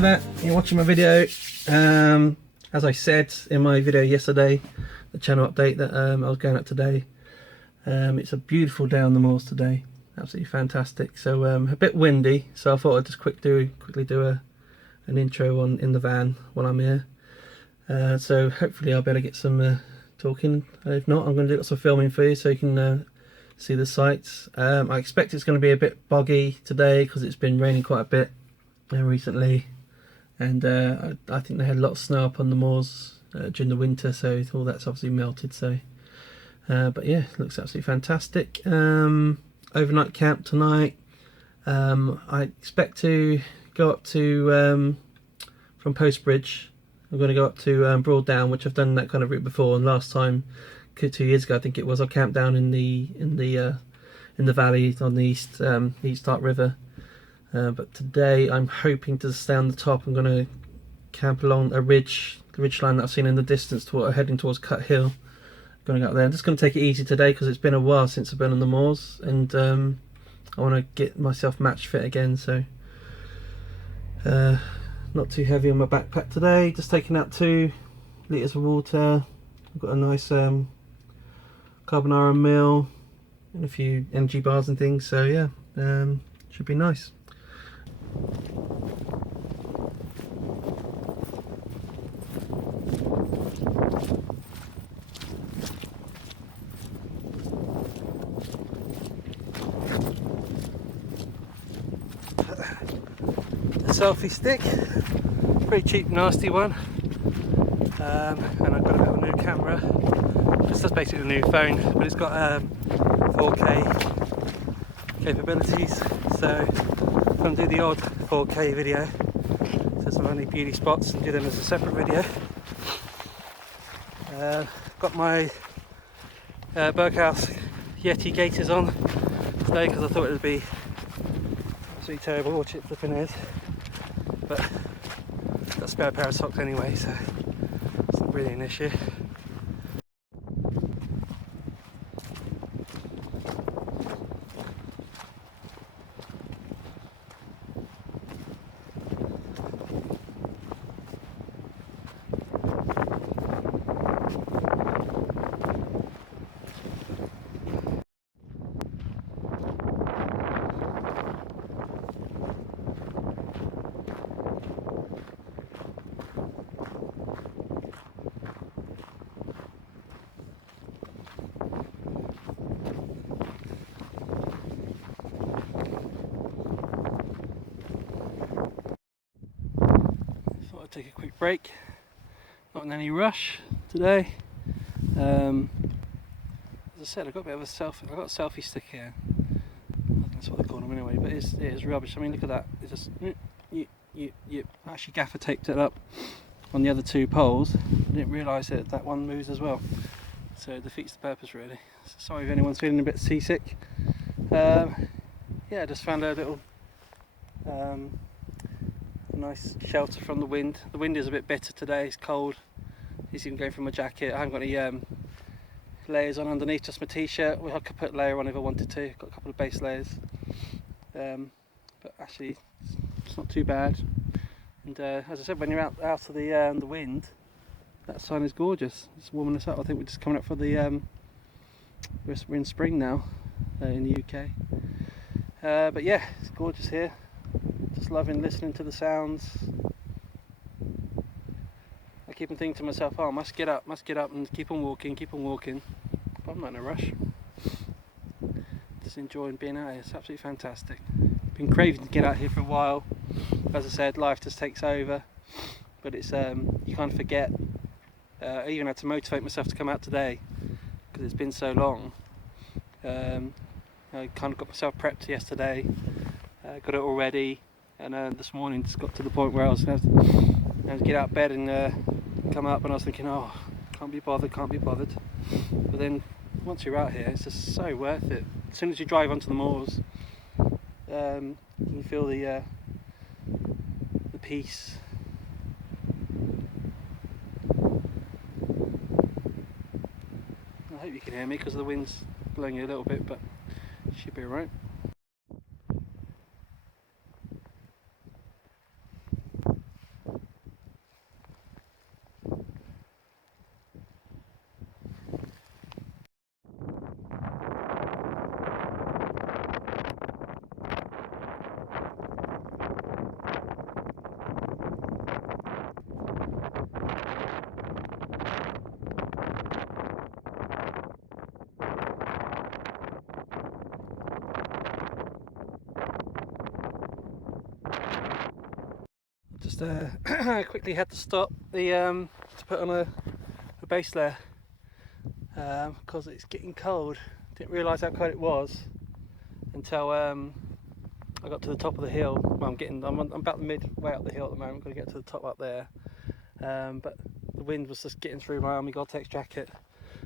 know that you're watching my video. As I said in my video yesterday, the channel update, that I was going up today. It's a beautiful day on the moors today, absolutely fantastic. So a bit windy, so I thought I'd just quickly do an intro in the van while I'm here. So hopefully I'll be able to get some talking. If not, I'm going to do some filming for you so you can see the sights. I expect it's going to be a bit boggy today because it's been raining quite a bit recently, and I think they had a lot of snow up on the moors during the winter, so all that's obviously melted. So but yeah, it looks absolutely fantastic. Overnight camp tonight. I expect to go up to from Postbridge. I'm going to go up to Broadown, which I've done that kind of route before, and last time 2 years ago I think it was, I camped down in the valley on the East Dart River. But today I'm hoping to stay on the top. I'm going to camp along a ridge line that I've seen in the distance, heading towards Cut Hill. Going to go up there. I'm just going to take it easy today because it's been a while since I've been on the moors, and I want to get myself match fit again. So not too heavy on my backpack today. Just taking out 2 litres of water. I've got a nice carbonara meal and a few energy bars and things. So yeah, should be nice. Selfie stick, pretty cheap, nasty one, and I've got a bit of a new camera. This is basically a new phone, but it's got 4K capabilities, so if I'm do the odd 4K video, so some only beauty spots, and do them as a separate video. Got my Berghaus Yeti gaiters on today because I thought it would be absolutely terrible, watch it flipping is. But got a spare pair of socks anyway, so it's not really an issue. Take a quick break, not in any rush today. As I said, I've got a bit of a selfie stick here. That's what they call them anyway, but it is rubbish. I mean, look at that. It's just you actually gaffer taped it up on the other 2 poles. I didn't realise that one moves as well, so it defeats the purpose really. So sorry if anyone's feeling a bit seasick. Yeah, I just found a little nice shelter from the wind. The wind is a bit bitter today, it's cold. It's even going through my jacket. I haven't got any layers on underneath, just my t-shirt. I could put a layer on if I wanted to. Got a couple of base layers, but actually it's not too bad. And as I said, when you're out of the wind, that sun is gorgeous. It's warming us up. I think we're just coming up for the we're in spring now in the UK. But yeah, it's gorgeous here. Just loving listening to the sounds. I keep on thinking to myself, oh, I must get up and keep on walking. But I'm not in a rush. Just enjoying being out here. It's absolutely fantastic. Been craving to get out here for a while. As I said, life just takes over. But it's you kind of forget. I even had to motivate myself to come out today because it's been so long. I kind of got myself prepped yesterday. Got it all ready. And this morning just got to the point where I was going to have to get out of bed and come up, and I was thinking, oh, can't be bothered. But then once you're out here, it's just so worth it. As soon as you drive onto the moors, you can feel the peace. I hope you can hear me because the wind's blowing you a little bit, but it should be alright. Just quickly had to stop the to put on a base layer because it's getting cold. Didn't realise how cold it was until I got to the top of the hill. Well, I'm about midway up the hill at the moment. Got to get to the top up there, but the wind was just getting through my army Gore-Tex jacket.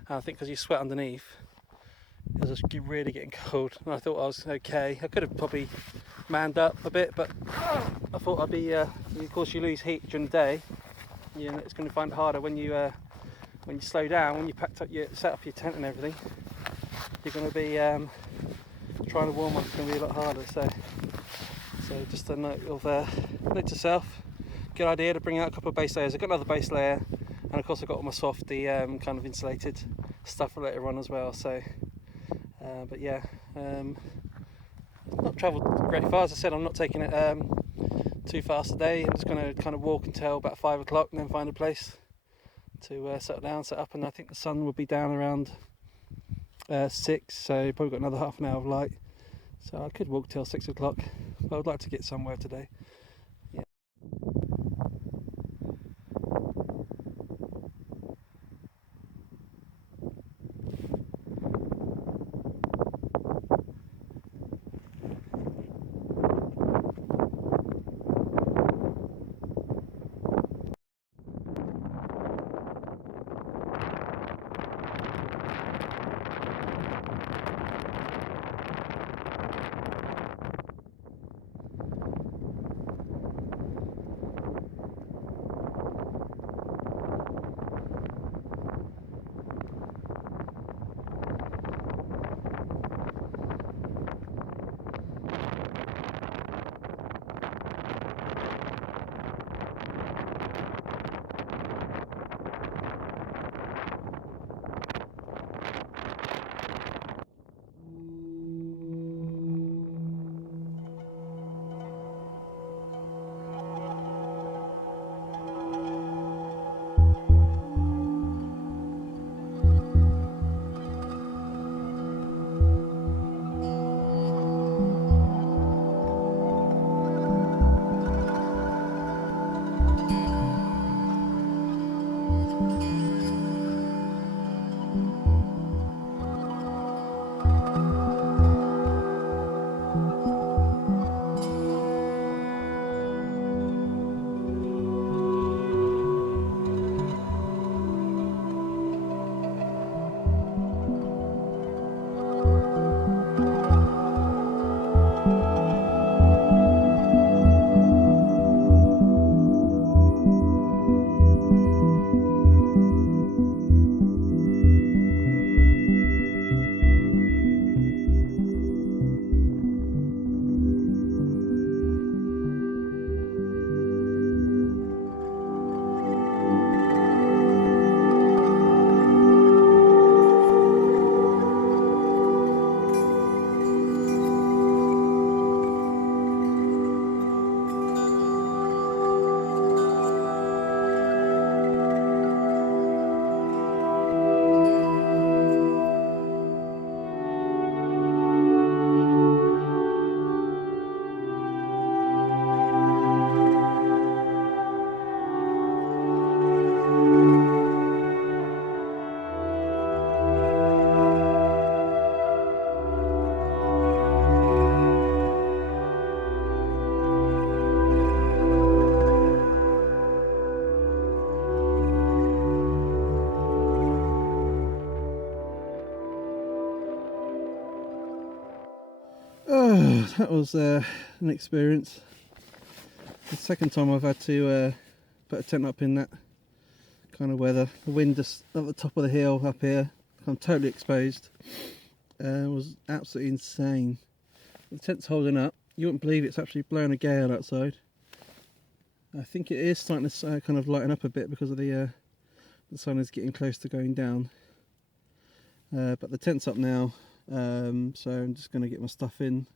And I think because you sweat underneath, it was just really getting cold. And I thought I was okay. I could have probably manned up a bit, but I thought I'd be. Of course, you lose heat during the day. You know, it's going to find it harder when you slow down. When you set up your tent and everything, you're going to be trying to warm up. It's going to be a lot harder. So just a note to self. Good idea to bring out a couple of base layers. I've got another base layer, and of course I've got all my softy kind of insulated stuff for later on as well. So, but yeah, not travelled great far. As I said, I'm not taking it too fast today. I'm just going to kind of walk until about 5 o'clock and then find a place to settle down, set up. And I think the sun will be down around 6, so probably got another half an hour of light. So I could walk till 6 o'clock, but I would like to get somewhere today. Yeah. Oh, that was an experience. The second time I've had to put a tent up in that kind of weather. The wind just at the top of the hill up here, I'm totally exposed. It was absolutely insane. The tent's holding up. You wouldn't believe it's actually blowing a gale outside. I think it is starting to kind of lighten up a bit because of the sun is getting close to going down. But the tent's up now. So I'm just going to get my stuff in,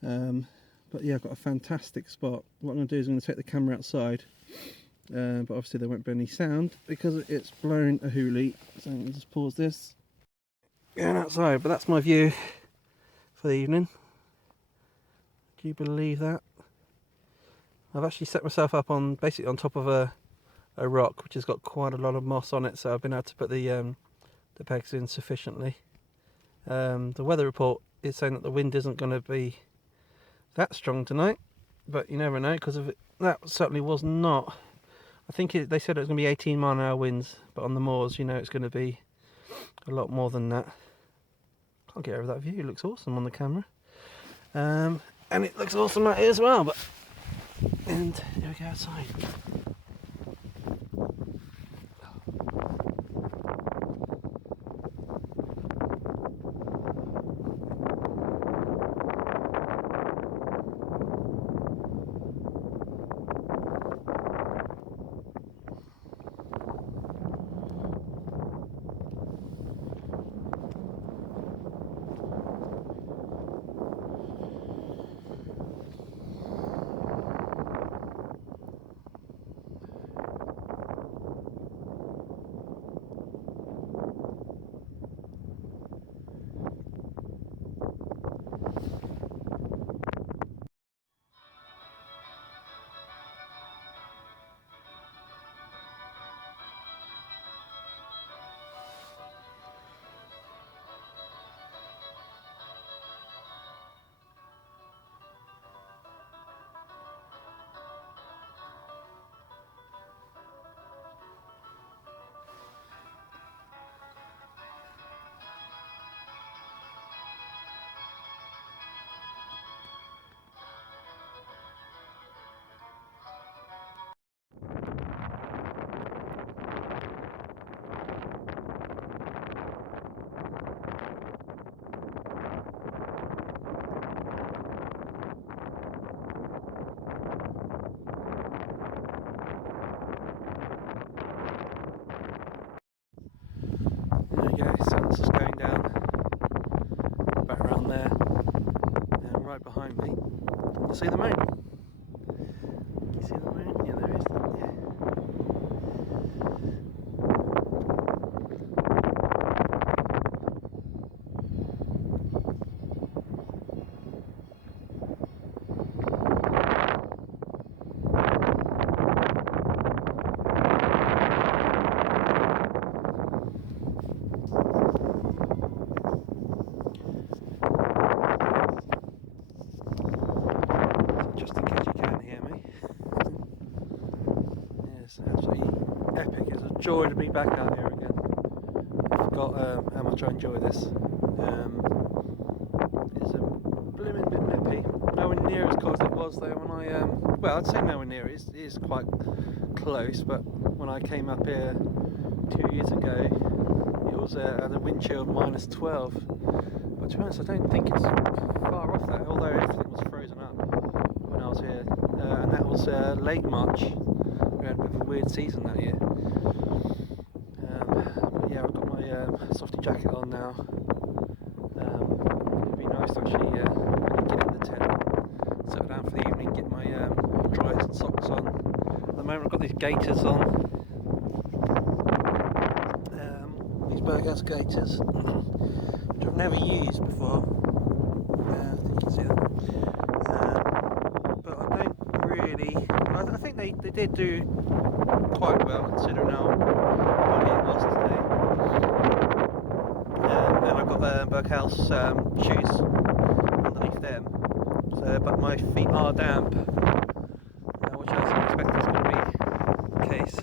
but yeah, I've got a fantastic spot. What I'm going to do is I'm going to take the camera outside, but obviously there won't be any sound because it's blowing a hoolie, so I'll just pause this, going outside. But that's my view for the evening. Can you believe that? I've actually set myself up on basically on top of a rock which has got quite a lot of moss on it, so I've been able to put the pegs in sufficiently. The weather report is saying that the wind isn't going to be that strong tonight, but you never know, because of it. That certainly was not. I think they said it was going to be 18-mile-an-hour winds, but on the moors, you know, it's going to be a lot more than that. Can't get over that view. It looks awesome on the camera, and it looks awesome out here as well. But and here we go outside. Sun's just going down back around there, and right behind me you see the moon. Can you see the moon? Yeah, there is. Just in case you can hear me. Yes, absolutely epic. It's a joy to be back out here again. I forgot how much I enjoy this. It's a blooming bit nippy. Nowhere near as cold as it was though when I well, I'd say nowhere near. It is quite close, but when I came up here 2 years ago, it was at a wind chill of -12. But to be honest, I don't think it's far off that, although everything was frozen up when I was here, and that was late March. We had a bit of a weird season that year. But yeah, I've got my softy jacket on now. It'd be nice to actually get in the tent, settle down for the evening, get my dryers and socks on. At the moment I've got these gaiters on, these Berghaus gaiters, which I've never used before. I think you can see them. But I don't really. I think they did do quite well considering how boggy it was today. And I've got Berghaus shoes underneath them. So, but my feet are damp, which I wasn't expecting was going to be the case.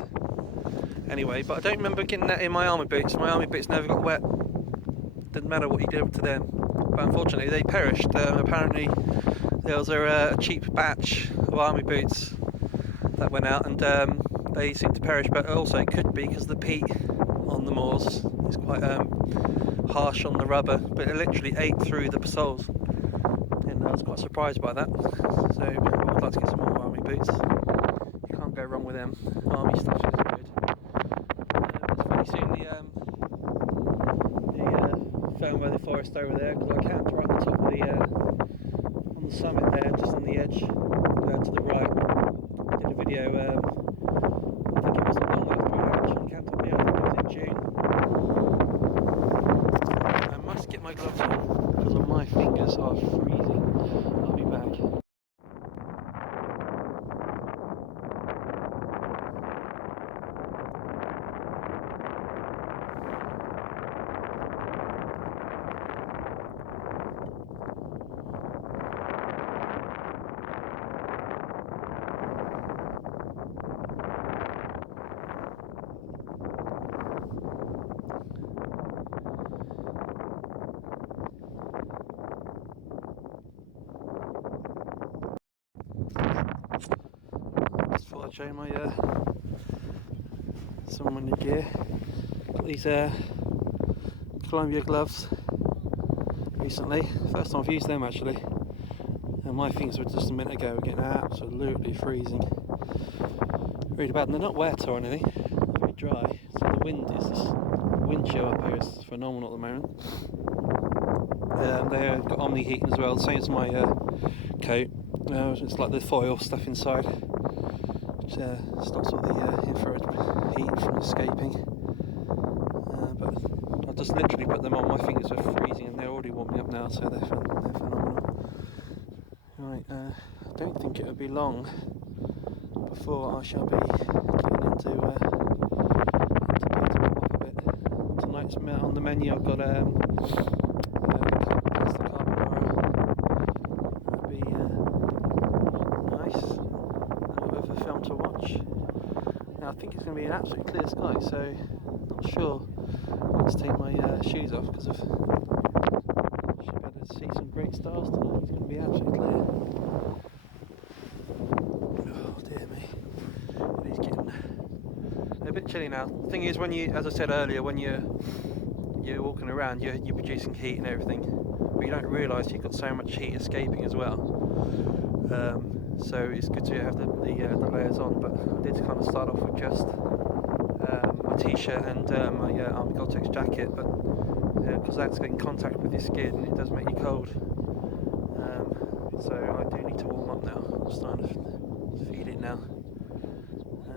Anyway, but I don't remember getting that in my army boots. My army boots never got wet. Didn't matter what you did to them. But unfortunately, they perished. Apparently, there was a cheap batch of army boots that went out, and they seemed to perish. But also, it could be because the peat on the moors is quite harsh on the rubber, but it literally ate through the soles. And I was quite surprised by that. So I would like to get some more army boots. You can't go wrong with them. Army stuff is good. It's funny seeing the Fernworthy Forest over there, because I camped right on the top of the on the summit there, just on the edge to the right. I did a video. I think it wasn't long after I actually camped up here. I think it was in June. I must get my gloves on because my fingers are freezing. I'll be back. show you my some of my new gear. Got these Columbia gloves recently. First time I've used them actually. And my fingers were just a minute ago getting absolutely freezing. Really bad. And they're not wet or anything. They're very dry. So the wind chill up here is phenomenal at the moment. They've got Omni heating as well, the same as my coat. It's like the foil stuff inside, which stops all the infrared heat from escaping. But I just literally put them on. My fingers are freezing and they're already warming up now, so they're phenomenal. Right, I don't think it'll be long before I shall be getting into bed to warm up a bit. Tonight's on the menu I've got the carbonara. That'll be nice, a little bit of a film to watch. Now I think it's going to be an absolutely clear sky, so not sure let's take my shoes off because should be able to see some great stars tonight. It's going to be absolutely clear. Oh dear me, it is getting a bit chilly now. The thing is, when you, as I said earlier, when you're walking around, you're producing heat and everything, but you don't realise you've got so much heat escaping as well. So it's good to have the layers on. But I did kind of start off with just my t-shirt and my Army Gore-Tex jacket, but because that's getting contact with your skin, it does make you cold. So I do need to warm up now. I'm starting to feel it now. I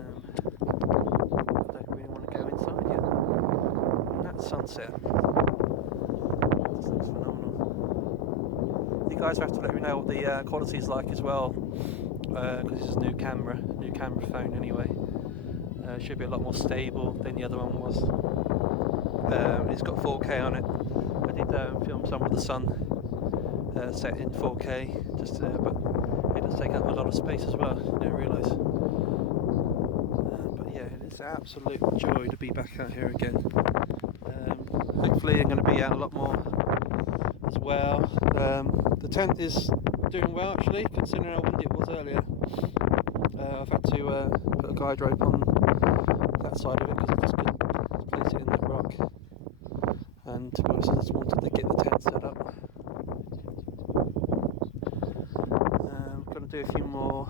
don't really want to go inside yet. And that sunset, this looks phenomenal. You guys have to let me know what the quality is like as well, because this is a new camera phone anyway. It should be a lot more stable than the other one was. It's got 4K on it. I did film some of the sun set in 4K, but it does take up a lot of space as well. You don't realise. But yeah, it's an absolute joy to be back out here again. Hopefully, I'm going to be out a lot more as well. The tent is doing well actually, considering how windy it was earlier. I've had to put a guide rope on that side of it because I just couldn't place it in that rock. And to be honest, I just wanted to get the tent set up. I'm going to do a few more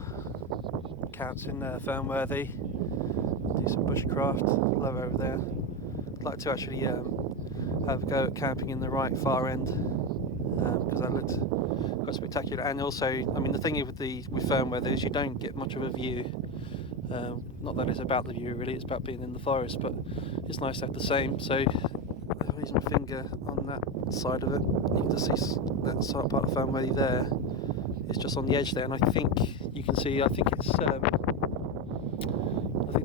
camps in Fernworthy, do some bushcraft, love over there. I'd like to actually have a go at camping in the right far end, because that looked quite spectacular. And also, I mean, the thing with Fernworthy is you don't get much of a view. Not that it's about the view really, it's about being in the forest, but it's nice to have the same. So if I use my finger on that side of it, you can just see that side part of Fernworthy there. It's just on the edge there, and I think you can see, I think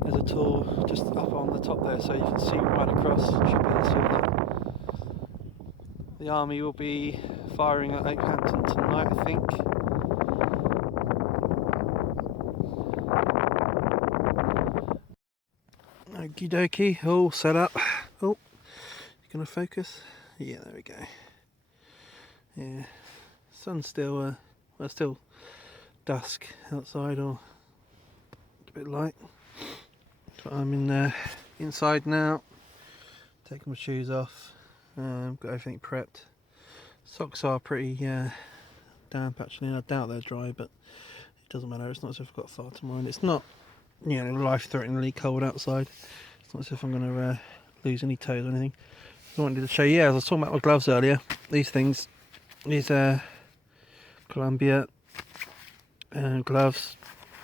there's a tour just up on the top there, so you can see right across. You should be able to see all that. The army will be firing at Oakhampton tonight, I think. Okie dokie, all set up. Oh, you gonna focus? Yeah, there we go. Yeah, sun's still, well, still dusk outside, or a bit light. But I'm in inside now, taking my shoes off. Got everything prepped. Socks are pretty damp actually, and I doubt they're dry, but it doesn't matter. It's not as if I've got far to mine. It's not, you know, life-threateningly cold outside. It's not as if I'm going to lose any toes or anything. I wanted to show you, as I was talking about my gloves earlier, these things, these Columbia gloves.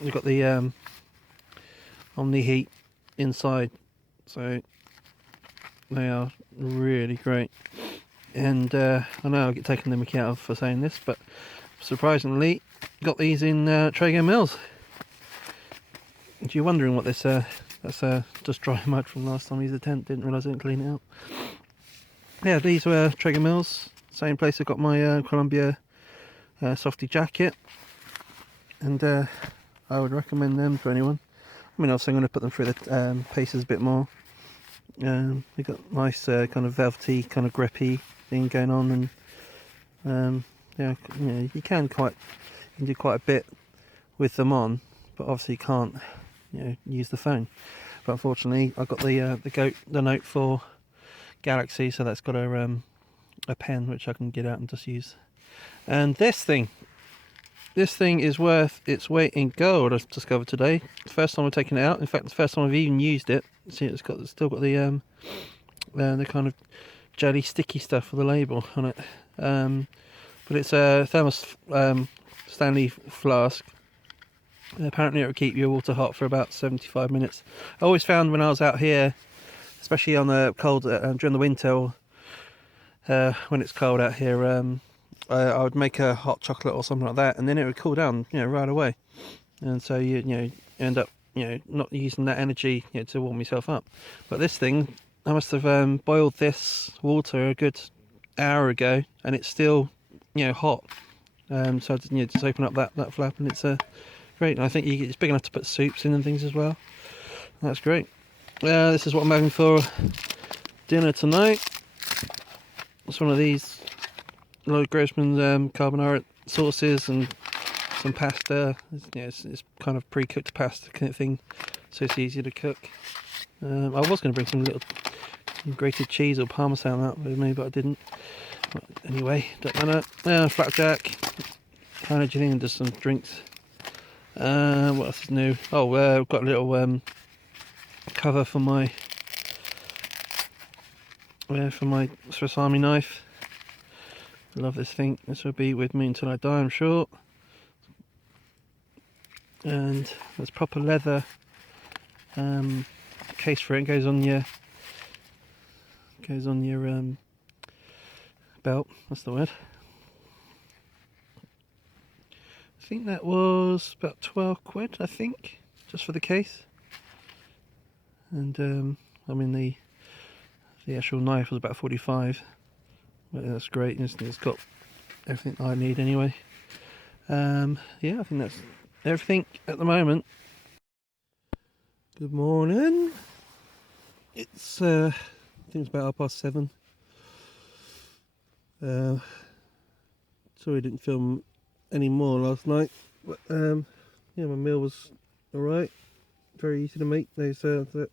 You've got the Omni heat inside, so they are really great. And I know I get taken the mickey out of for saying this, but surprisingly got these in Traeger Mills. If you're wondering what this that's just dry mud from last time I used the tent, didn't realise I didn't clean it out. Yeah, these were Traeger Mills, same place I got my Columbia softy jacket, and I would recommend them to anyone. I mean, also I'm going to put them through the paces a bit more. They've got nice kind of velvety, kind of grippy thing going on, and yeah, you know, you can do quite a bit with them on, but obviously you can't use the phone. But unfortunately, I got the Note 4 Galaxy, so that's got a pen which I can get out and just use. And this thing is worth its weight in gold. I've discovered today. First time I've taken it out. In fact, the first time I've even used it. See, it's still got the kind of jelly sticky stuff for the label on it. But it's a thermos Stanley flask. Apparently it will keep your water hot for about 75 minutes. I always found when I was out here, especially on the cold during the winter, when it's cold out here, I would make a hot chocolate or something like that, and then it would cool down, right away. And so you end up not using that energy to warm yourself up. But this thing, I must have boiled this water a good hour ago, and it's still hot. So I just open up that flap, and it's great. And I think it's big enough to put soups in and things as well. That's great. This is what I'm having for dinner tonight. It's one of these Lloyd Grossman carbonara sauces and some pasta. It's kind of pre-cooked pasta kind of thing, so it's easy to cook. I was going to bring some little grated cheese or parmesan out with me, but I didn't. But anyway, don't matter. Flapjack, carnage and just some drinks. What else is new? Oh, I've got a little cover for my Swiss Army knife. I love this thing. This will be with me until I die, I'm sure. And there's proper leather case for it. It goes on your belt. That's the word. I think that was about 12 quid, I think, just for the case. And I mean the actual knife was about 45. But that's great. It's got everything I need anyway. Yeah, I think that's everything at the moment. Good morning. It's I think it's about 7:30. Sorry I didn't film any more last night, but yeah, my meal was alright. Very easy to make. There's that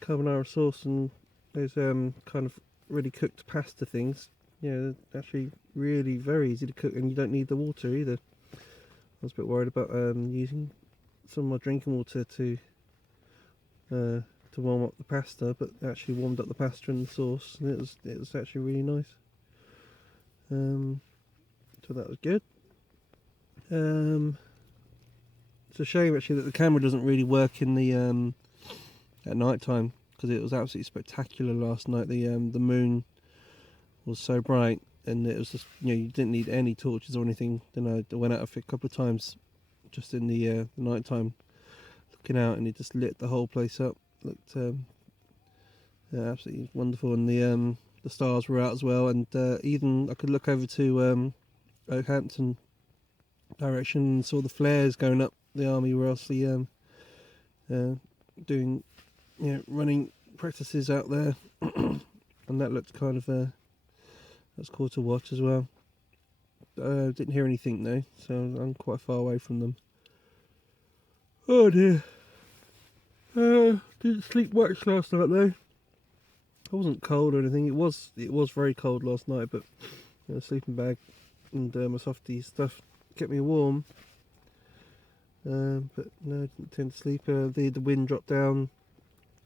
carbonara sauce and those kind of really cooked pasta things. Yeah, actually really very easy to cook, and you don't need the water either. I was a bit worried about using some of my drinking water to warm up the pasta, but actually warmed up the pasta and the sauce, and it was actually really nice. So that was good. It's a shame actually that the camera doesn't really work in the at night time, because it was absolutely spectacular last night. The moon was so bright, and it was just you didn't need any torches or anything. Then I went out a couple of times just in the night time looking out, and it just lit the whole place up. Looked yeah, absolutely wonderful, and the stars were out as well, and even I could look over to Oakhampton direction and saw the flares going up. The army were obviously doing running practices out there, and that looked kind of that's cool to watch as well. Didn't hear anything though, so I'm quite far away from them. Oh dear. Didn't sleep much last night though. I wasn't cold or anything. It was very cold last night, but sleeping bag and my softy stuff kept me warm. But no, I didn't tend to sleep. The wind dropped down,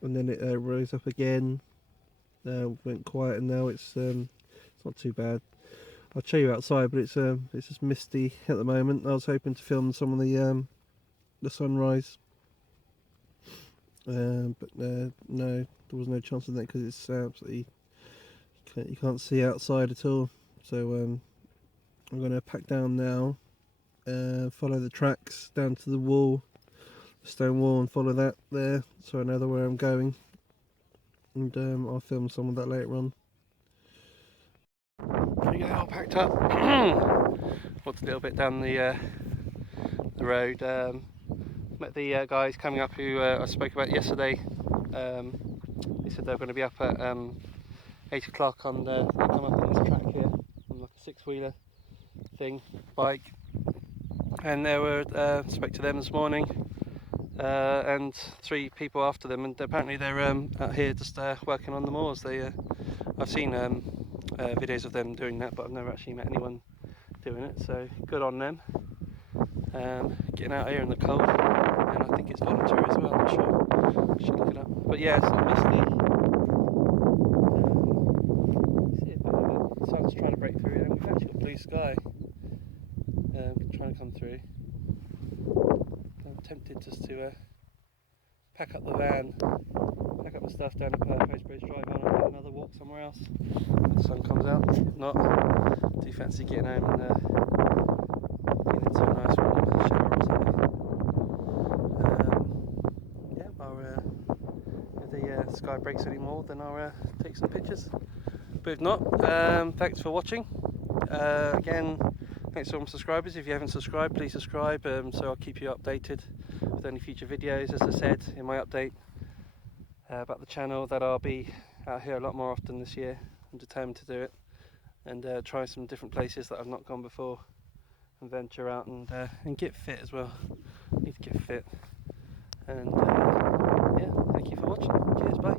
and then it rose up again. Went quiet, and now it's not too bad. I'll show you outside, but it's just misty at the moment. I was hoping to film some of the sunrise, but no, there was no chance of that because it's absolutely you can't see outside at all. So I'm going to pack down now, follow the tracks down to the wall, the stone wall, and follow that there, so I know where I'm going, and I'll film some of that later on. There we go, all packed up. Walked a little bit down the road. Met the guys coming up who I spoke about yesterday. They said they were going to be up at 8 o'clock on they come up on this track here on like a 6-wheeler thing, bike, and they were spoke to them this morning. and 3 people after them, and apparently they're out here just working on the moors. I've seen videos of them doing that, but I've never actually met anyone doing it, so good on them. Getting out here in the cold, and I think it's voluntary as well, I'm not sure. I should look it up. But yeah, it's not misty. See a bit of it. The sun's trying to break through, and we've actually got blue sky trying to come through. I'm tempted just to pack up the van, pack up the stuff down at Post Bridge Drive on and have another walk somewhere else when the sun comes out. If not, do you fancy getting home and getting into a nice warm shower or something? Yeah, if the sky breaks anymore, then I'll take some pictures. But if not, thanks for watching. Again, thanks to all my subscribers. If you haven't subscribed, please subscribe, so I'll keep you updated with any future videos. As I said in my update about the channel, that I'll be out here a lot more often this year. I'm determined to do it, and try some different places that I've not gone before, and venture out and get fit as well. I need to get fit. And yeah, thank you for watching. Cheers, bye.